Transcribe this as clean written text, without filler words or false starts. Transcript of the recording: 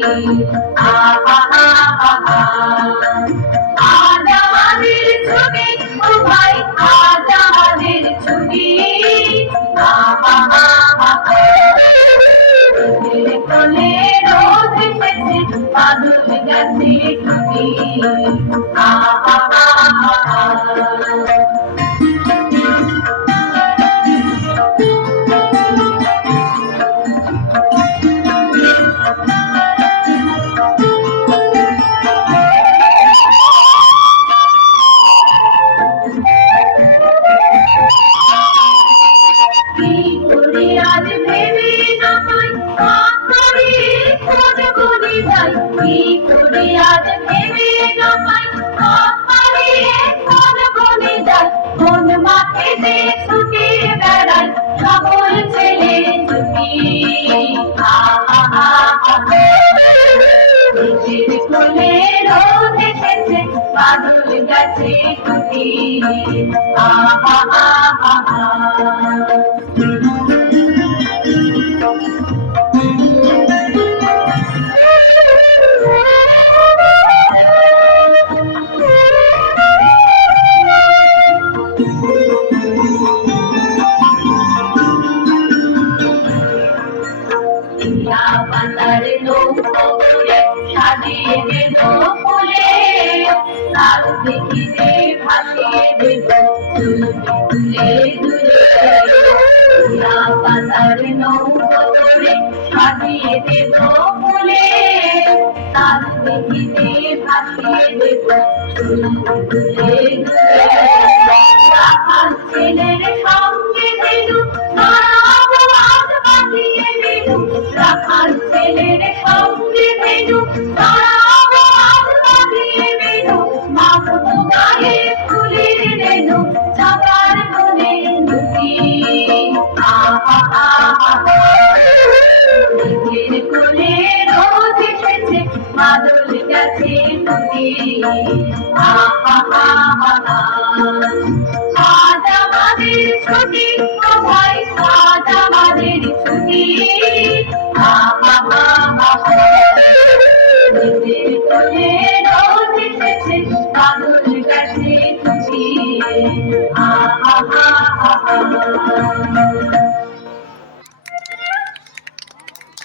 আহা আহা আজ আমাদের ছুটি ও ভাই আজ আমাদের ছুটি আহা আহা কোলে রোদ এসেছে বাদল গেছে টুটি আহা আহা আজ ভেবে না পাই করে খোঁজ বনে যাই কি করে আজ ভেবে না পাই করে খোঁজ বনে যাই কোন মাঠে যে ছুটে বেড়াই সকল ছেলে ছুটি নিজের কোলে রোদ এসেছে বাদল গেছে টুটি আহা আহা পাতার নৌকো করে সাজিয়ে দেব ফুলে তার দেখিতে ভাসিয়ে দেব তুলে তুলে পাতার নৌকো করে সাজিয়ে দেব ফুলে তার দেখিতে ভাসিয়ে দেব তুলে তুলে রাখাল ছেলের সঙ্গে দেনু রাখাল ছেলের সঙ্গে বেনু তারাবো আজ বাঁধিয়ে বেনু মাখবো গায়ে ফুলের রেনু চাপার বনে দুটি আহা আহা নিজের কোলে রোদ এসেছে বাদল গেছে টুটি আহা আহা আজ আমাদের ছুটি ও ভাই আজ আমাদের ছুটি নিজের কোলে রোদ এসেছে বাদল গেছে টুটি আহা আহা